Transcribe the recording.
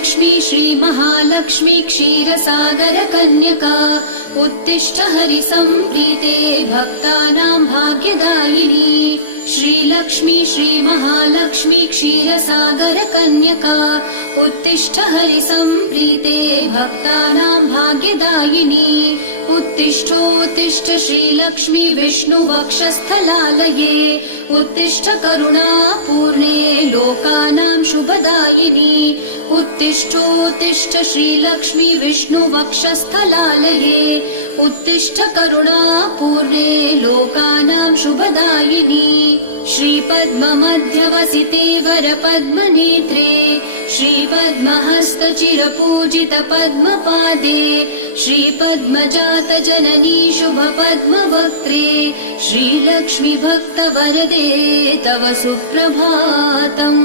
श्रीलक्ष्मी श्रीमहालक्ष्मी क्षीरसागरकन्यका उत्तिष्ठ हरिसम्प्रीते भक्तानां भाग्यदायिनी। श्रीलक्ष्मी श्रीमहालक्ष्मी क्षीरसागरकन्यका उत्तिष्ठ हरिसम्प्रीते भक्तानां भाग्यदायिनी। उत्तिष्ठोत्तिष्ठ श्रीलक्ष्मी विष्णुवक्षस्थलालये उत्तिष्ठ करुणापूर्णे लोकानां शुभदायिनी। उत्तिष्ठोत्तिष्ठ श्रीलक्ष्मी विष्णुवक्षस्थलालये उत्तिष्ठ करुणापूर्णे लोकानां शुभदायिनी। श्रीपद्ममध्यवसिते वरपद्मनेत्रे श्रीपद्महस्तचिरपूजित पद्मपादे श्रीपद्मजातजननी शुभपद्मवक्त्रे श्रीलक्ष्मी भक्तवरदे तव सुप्रभातम्।